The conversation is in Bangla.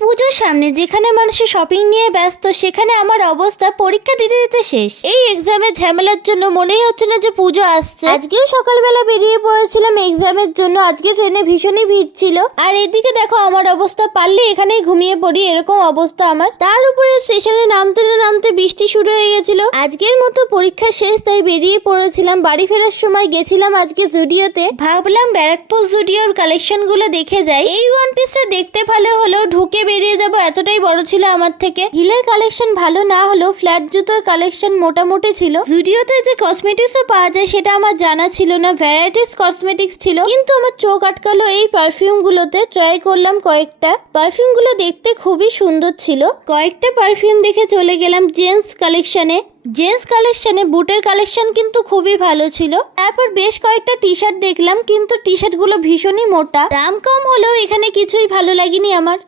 পুজোর সামনে যেখানে মানুষের শপিং নিয়ে ব্যস্ত সেখানে আমার অবস্থা পরীক্ষা দিতে দিতে শেষ। এই এক্সামের ঝামেলার জন্য মনেই হচ্ছে না যে পুজো আসছে। আজকেও সকালবেলা বেরিয়ে পড়েছিলাম এক্সামের জন্য, আজকে ট্রেনে ভীষণই ভিড় ছিল। আর এদিকে দেখো আমার অবস্থা, পারলে এখানেই ঘুমিয়ে পড়ি এরকম অবস্থা আমার। তার উপরে স্টেশনে নামতে না নামতে বৃষ্টি শুরু হয়ে গেছিল। আজকের মতো পরীক্ষা শেষ, তাই বেরিয়ে পড়েছিলাম। বাড়ি ফেরার সময় গেছিলাম আজকে জুডিওতে, ভাবলাম ব্যারাকপুর জুডিওর কালেকশন গুলো দেখে যাই। এই ওয়ান পিসটা দেখতে ভালো হলেও ঢুকে বেরিয়ে যাবো এতটাই বড় ছিল আমার থেকে। হিলের কালেকশন ভালো না হলেও ফ্ল্যাট জুতোর কালেকশন মোটামুটি ছিল। জুডিওতে যে কসমেটিক্সও পাওয়া যায় সেটা আমার জানা ছিল না, ভ্যারাইটিস কসমেটিক্স ছিল। কিন্তু আমার চোখ আটকালো এই পারফিউম গুলোতে। ট্রাই করলাম কয়েকটা, পারফিউম গুলো দেখতে খুবই সুন্দর ছিল। কয়েকটা পারফিউম দেখে চলে গেলাম জেন্টস কালেকশনে। জেন্টস কালেকশনে বুটের কালেকশন কিন্তু খুবই ভালো ছিল। তারপর বেশ কয়েকটা টি শার্ট দেখলাম, কিন্তু টি শার্ট গুলো ভীষণই মোটা। দাম কম হলেও এখানে কিছুই ভালো লাগেনি আমার।